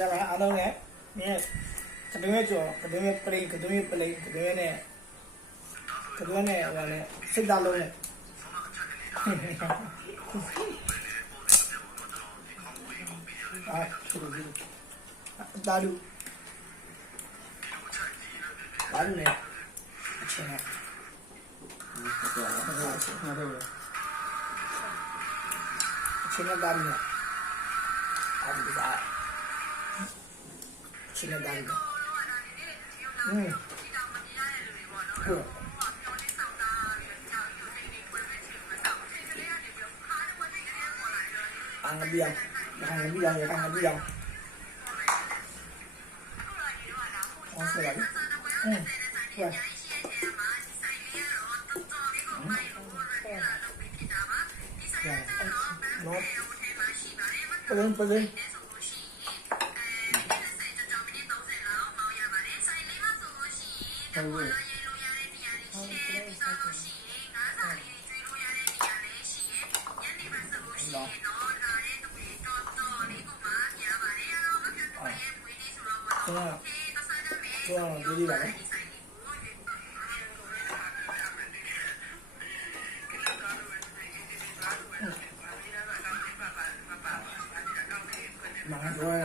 ကြပါအားလုံးနဲ့နင်းကတွင်းကျော်ကတွင်းပလိန်ကတွင်းပလိန်ကတွင်းနဲ့ဟိုလည်းစိတ်သားလုံးနဲ့ဒါလူနဲ့အချင်းနဲ့အချင်းနဲ့ဒါလူနဲ့အားဒီစားအချင်းနဲ့ဒါလူနဲ့Ang biang, oh sudah. Ya. Ya. No. Pelin. 좋아, 미리 가네. 망한 좋아해.